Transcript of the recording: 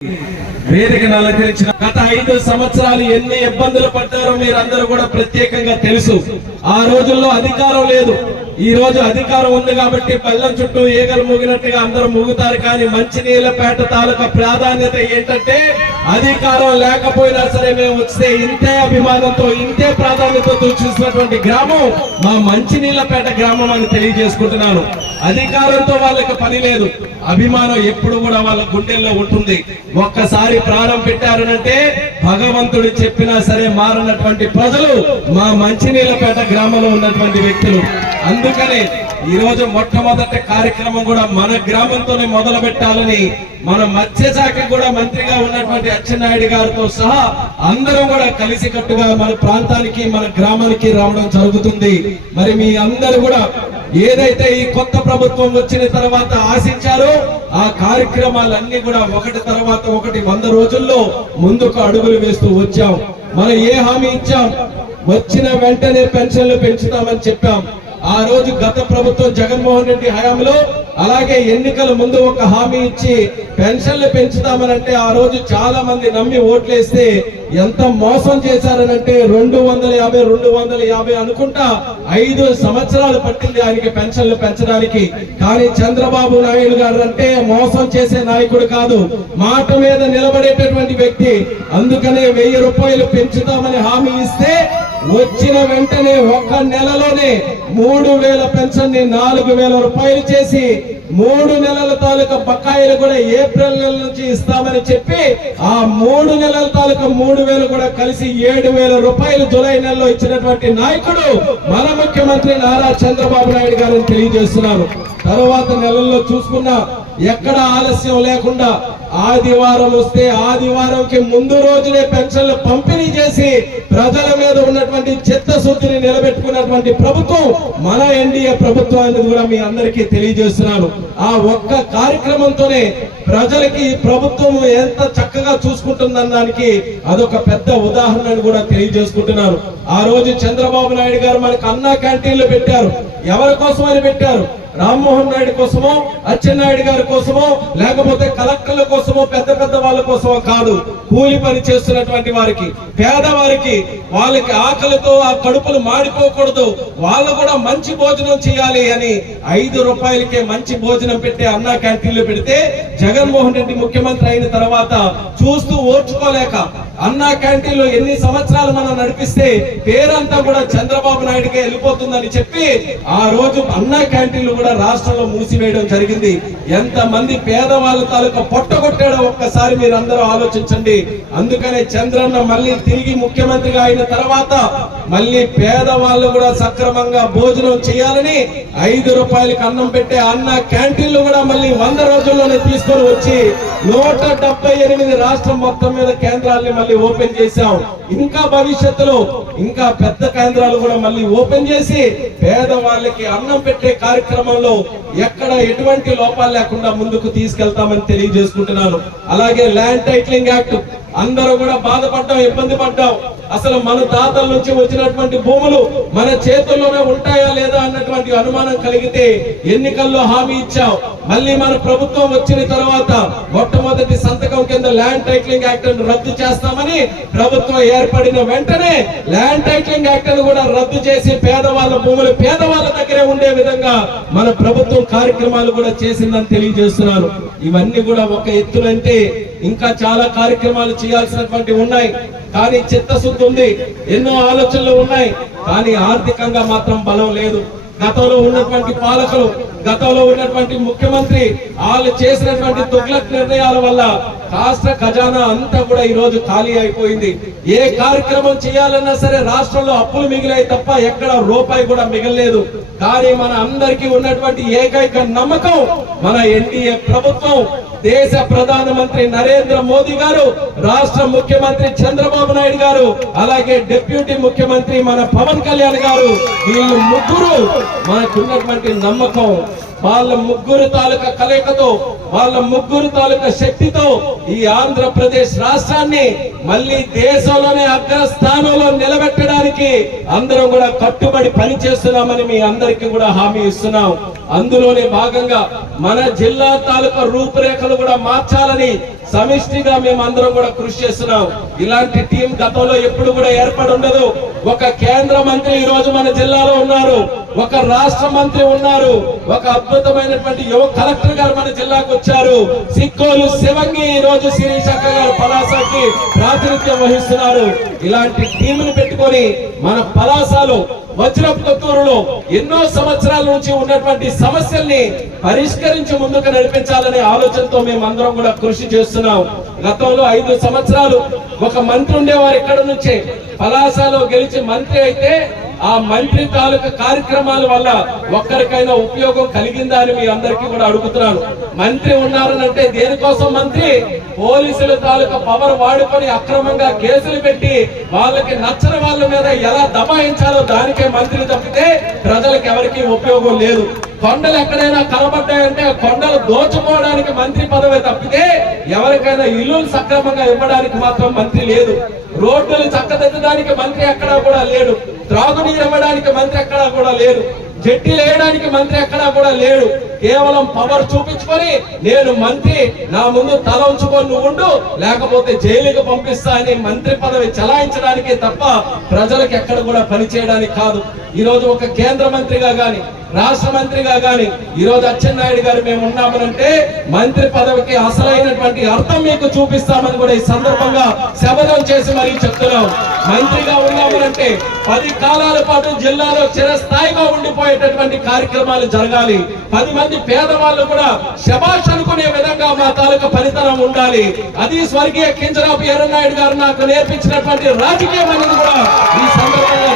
వేదికను అలంకరించిన గత 5 సంవత్సరాలు ఎన్ని ఇబ్బందులు పడ్డారో మీరందరూ కూడా ప్రత్యేకంగా తెలుసు. ఆ రోజుల్లో అధికారం లేదు, ఈ రోజు అధికారం ఉంది కాబట్టి బెల్లం చుట్టూ ఈగలు మూగినట్టుగా అందరూ మూగుతారు. కానీ మంచినీళ్ళపేట తాలూకా ప్రాధాన్యత ఏంటంటే అధికారం లేకపోయినా సరే మేము వస్తే ఇంతే అభిమానంతో ఇంతే ప్రాధాన్యతతో చూసినటువంటి గ్రామం మా మంచినీళ్ళపేట గ్రామం అని తెలియజేసుకుంటున్నాను. అధికారంతో వాళ్ళకి పని లేదు, అభిమానం ఎప్పుడు కూడా వాళ్ళ గుండెల్లో ఉంటుంది. ఒక్కసారి ప్రాణం పెట్టారనంటే భగవంతుడు చెప్పినా సరే మారనటువంటి ప్రజలు మా మంచినీళ్ళపేట గ్రామంలో ఉన్నటువంటి వ్యక్తులు. అందుకనే ఈ రోజు మొట్టమొదటి కార్యక్రమం కూడా మన గ్రామంతోనే మొదలు పెట్టాలని మన మత్స్యశాఖ కూడా మంత్రిగా ఉన్నటువంటి అచ్చెన్నాయుడు గారితో సహా అందరం కూడా కలిసికట్టుగా మన ప్రాంతానికి మన గ్రామానికి రావడం జరుగుతుంది. మరి మీ అందరూ కూడా ఏదైతే ఈ కొత్త ప్రభుత్వం వచ్చిన తర్వాత ఆశించారో ఆ కార్యక్రమాలన్నీ కూడా ఒకటి తర్వాత ఒకటి 100 రోజుల్లో ముందుకు అడుగులు వేస్తూ వచ్చాం. మనం ఏ హామీ ఇచ్చాం? వచ్చిన వెంటనే పెన్షన్లు పెంచుతామని చెప్పాం. ఆ రోజు గత ప్రభుత్వం జగన్మోహన్ రెడ్డి హయాంలో అలాగే ఎన్నికల ముందు ఒక హామీ ఇచ్చి పెన్షన్లు పెంచుతామనంటే ఆ రోజు చాలా మంది నమ్మి ఓట్లేస్తే ఎంత మోసం చేశారనంటే 250 అనుకుంటా 5 సంవత్సరాలు పట్టింది ఆయనకి పెన్షన్లు పెంచడానికి. కానీ చంద్రబాబు నాయుడు గారు అంటే మోసం చేసే నాయకుడు కాదు, మాట మీద నిలబడేటటువంటి వ్యక్తి. అందుకనే 1000 రూపాయలు పెంచుతామని హామీ ఇస్తే వచ్చిన వెంటనే 1 నెలలోనే 3000 పెన్షన్ ని 4000 రూపాయలు చేసి 3 నెలల తాలూకా బకాయిలు కూడా ఏప్రిల్ నెల నుంచి ఇస్తామని చెప్పి ఆ 3 నెలల తాలూకా 3000 కూడా కలిసి 7000 రూపాయలు జూలై నెలలో ఇచ్చినటువంటి నాయకుడు మన ముఖ్యమంత్రి నారా చంద్రబాబు నాయుడు గారిని తెలియజేస్తున్నారు. తరువాత నెలల్లో చూసుకున్నా ఎక్కడ ఆలస్యం లేకుండా ఆదివారం వస్తే ఆదివారంకి ముందు రోజునే పెన్షన్లు పంపిణీ చేసి ప్రజల మీద ఉన్నటువంటి చిత్తశుద్ధిని నిలబెట్టుకున్నటువంటి ప్రభుత్వం మన ఎన్డీఏ ప్రభుత్వం అనేది కూడా మీ అందరికీ తెలియజేస్తున్నాను. ఆ ఒక్క కార్యక్రమంతోనే ప్రజలకి ప్రభుత్వం ఎంత చక్కగా చూసుకుంటుందనడానికి అదొక పెద్ద ఉదాహరణను కూడా తెలియజేసుకుంటున్నాను. ఆ రోజు చంద్రబాబు నాయుడు గారు మనకు అన్నా క్యాంటీన్లు పెట్టారు. ఎవరి కోసమని పెట్టారు? రామ్మోహన్ నాయుడు కోసమో, అచ్చెన్నాయుడు గారి కోసమో, లేకపోతే కలెక్టర్ల కోసమో, పెద్ద పెద్ద వాళ్ళ కోసమో కాదు. కూలి పని చేస్తున్నటువంటి వారికి, పేదవారికి, వాళ్ళకి ఆకలితో ఆ కడుపులు మాడిపోకూడదు, వాళ్ళు కూడా మంచి భోజనం చేయాలి అని 5 రూపాయలకే మంచి భోజనం పెట్టే అన్నా క్యాంటీన్లు పెడితే జగన్మోహన్ రెడ్డి ముఖ్యమంత్రి అయిన తర్వాత చూస్తూ ఓర్చుకోలేక అన్నా క్యాంటీన్లో ఎన్ని సంవత్సరాలు మనం నడిపిస్తే పేరంతా కూడా చంద్రబాబు నాయుడుకే వెళ్ళిపోతుందని చెప్పి ఆ రోజు అన్నా క్యాంటీన్లు కూడా రాష్ట్రంలో మూసివేయడం జరిగింది. ఎంత మంది పేదవాళ్ళ తాలూకా పొట్టగొట్టాడో ఒక్కసారి మీరు అందరూ ఆలోచించండి. అందుకనే చంద్రన్న మళ్ళీ తిరిగి ముఖ్యమంత్రిగా అయిన తర్వాత మళ్ళీ పేదవాళ్ళు కూడా సక్రమంగా భోజనం చేయాలని 5 రూపాయలకి అన్నం పెట్టే అన్నా క్యాంటీన్లు కూడా మళ్ళీ 100 రోజుల్లోనే తీసుకొని వచ్చి 178 రాష్ట్రం మొత్తం మీద కేంద్రాలని మళ్ళీ ఓపెన్ చేశాం. ఇంకా భవిష్యత్తులో ఇంకా పెద్ద కేంద్రాలు కూడా మళ్ళీ ఓపెన్ చేసి పేదవాళ్ళకి అన్నం పెట్టే కార్యక్రమంలో ఎక్కడ ఎటువంటి లోపాలు లేకుండా ముందుకు తీసుకెళ్తామని తెలియజేసుకుంటున్నాను. అలాగే ల్యాండ్ టైటిలింగ్ యాక్ట్ అందరూ కూడా బాధపడ్డాం, ఇబ్బంది పడ్డాం. అసలు మన తాతల నుంచి వచ్చినటువంటి భూములు మన చేతుల్లోనే ఉంటాయా లేదా అన్నటువంటి అనుమానం కలిగితే ఎన్నికల్లో హామీ ఇచ్చాం. మళ్ళీ మన ప్రభుత్వం వచ్చిన తర్వాత మొట్టమొదటి సంతకం కింద ల్యాండ్ టైటిలింగ్ యాక్ట్ రద్దు చేస్తామని ప్రభుత్వం ఏర్పడిన వెంటనే ల్యాండ్ టైటిలింగ్ యాక్ట్ కూడా రద్దు చేసి పేదవాళ్ళ భూములు పేదవాళ్ళ దగ్గరే ఉండే విధంగా మన ప్రభుత్వం కార్యక్రమాలు కూడా చేసిందని తెలియజేస్తున్నాను. ఇవన్నీ కూడా ఒక ఎత్తునంటే ఇంకా చాలా కార్యక్రమాలు చేయాల్సినటువంటి ఉన్నాయి. కానీ చిత్తశుద్ధి ఉంది, ఎన్నో ఆలోచనలు ఉన్నాయి, కానీ ఆర్థికంగా మాత్రం బలం లేదు. గతంలో ఉన్నటువంటి పాలకులు, గతంలో ఉన్నటువంటి ముఖ్యమంత్రి వాళ్ళు చేసినటువంటి తుగ్లక్ నిర్ణయాల వల్ల రాష్ట్ర ఖజానా అంతా కూడా ఈ రోజు ఖాళీ అయిపోయింది. ఏ కార్యక్రమం చేయాలన్నా సరే రాష్ట్రంలో అప్పులు మిగిలాయి తప్ప ఎక్కడ రూపాయి కూడా మిగలలేదు. కానీ మన అందరికీ ఉన్నటువంటి ఏకైక నమ్మకం మన ఎన్డీఏ ప్రభుత్వం, దేశ ప్రధానమంత్రి నరేంద్ర మోదీ గారు, రాష్ట్ర ముఖ్యమంత్రి చంద్రబాబు నాయుడు గారు, అలాగే డిప్యూటీ ముఖ్యమంత్రి మన పవన్ కళ్యాణ్ గారు, వీళ్ళు ముగ్గురు మనకున్నటువంటి నమ్మకం. వాళ్ళ ముగ్గురు తాలూకా కలయికతో, వాళ్ళ ముగ్గురు తాలూకా శక్తితో ఈ ఆంధ్రప్రదేశ్ రాష్ట్రాన్ని మళ్ళీ దేశంలోనే అగ్రస్థానంలో నిలబెట్టడానికి అందరం కూడా కట్టుబడి పని చేస్తున్నామని మీ అందరికీ కూడా హామీ ఇస్తున్నాం. అందులోనే భాగంగా మన జిల్లా తాలూకా రూపురేఖలు కూడా మార్చాలని సమిష్టిగా మేమందరం కూడా కృషి చేస్తున్నాం. ఇలాంటి టీం గతంలో ఎప్పుడు కూడా ఏర్పడి ఉండదు. ఒక కేంద్ర మంత్రి ఈ రోజు మన జిల్లాలో ఉన్నారు, ఒక రాష్ట్ర మంత్రి ఉన్నారు, ఒక అద్భుతమైనటువంటి యువ కలెక్టర్ గారు మన జిల్లాకు వచ్చారు. సిక్కోలు శివంగి ఈ రోజు శిరీష్ అక్క గారు పలాసకి ప్రాతినిధ్యం వహిస్తున్నారు. ఇలాంటి టీంను పెట్టుకొని మన పలాసలో వజ్రపు కొత్తూరులో ఎన్నో సంవత్సరాల నుంచి ఉన్నటువంటి సమస్యల్ని పరిష్కరించి ముందుకు నడిపించాలనే ఆలోచనతో మేమందరం కూడా కృషి చేస్తున్నాం. గతంలో 5 సంవత్సరాలు ఒక మంత్రి ఉండేవారు. ఇక్కడ నుంచే పలాసలో గెలిచి మంత్రి అయితే ఆ మంత్రి తాలూకా కార్యక్రమాల వల్ల ఒక్కరికైనా ఉపయోగం కలిగిందా అని మీ అందరికీ కూడా అడుగుతున్నాను. మంత్రి ఉన్నారనంటే దేనికోసం మంత్రి? పోలీసుల తాలూకా పవర్ వాడుకొని అక్రమంగా కేసులు పెట్టి వాళ్ళకి నచ్చని వాళ్ళ మీద ఎలా దబాయించాలో దానికే మంత్రి తప్పితే ప్రజలకు ఎవరికీ ఉపయోగం లేదు. కొండలు ఎక్కడైనా కనబడ్డాయంటే కొండలు దోచుకోవడానికి మంత్రి పదవి తప్పితే ఎవరికైనా ఇల్లులు సక్రమంగా ఇవ్వడానికి మాత్రం మంత్రి లేదు. రోడ్డులు చక్కదిద్దడానికి మంత్రి ఎక్కడా కూడా లేడు. త్రాగునీరు ఇవ్వడానికి మంత్రి ఎక్కడా కూడా లేడు. జట్టీలు వేయడానికి మంత్రి ఎక్కడా కూడా లేడు. కేవలం పవర్ చూపించుకొని నేను మంత్రి, నా ముందు తల ఉంచుకొని నువ్వు ఉండు, లేకపోతే జైలుకి పంపిస్తా అని మంత్రి పదవి చలాయించడానికి తప్ప ప్రజలకు ఎక్కడ కూడా పనిచేయడానికి కాదు. ఈ రోజు ఒక కేంద్ర మంత్రిగా గాని రాష్ట్ర మంత్రిగా గాని ఈ రోజు అచ్చెన్నాయుడు గారు మేము ఉన్నామనంటే మంత్రి పదవికి అసలైనటువంటి అర్థం మీకు చూపిస్తామని కూడా ఈ సందర్భంగా శపథం చేసి మరీ చెప్తున్నాం. మంత్రిగా ఉన్నామనంటే 10 కాలాల పాటు జిల్లాలో చిరస్థాయిగా ఉండిపోయేటటువంటి కార్యక్రమాలు జరగాలి. 10 మంది పేదవాళ్ళు కూడా శభాష్ అనుకునే విధంగా మా తాలూకా ఫలితనం ఉండాలి. అది స్వర్గీయ కింజరాపు ఎర్రనాయుడు గారు నాకు నేర్పించినటువంటి రాజకీయం అనేది కూడా ఈ సందర్భంగా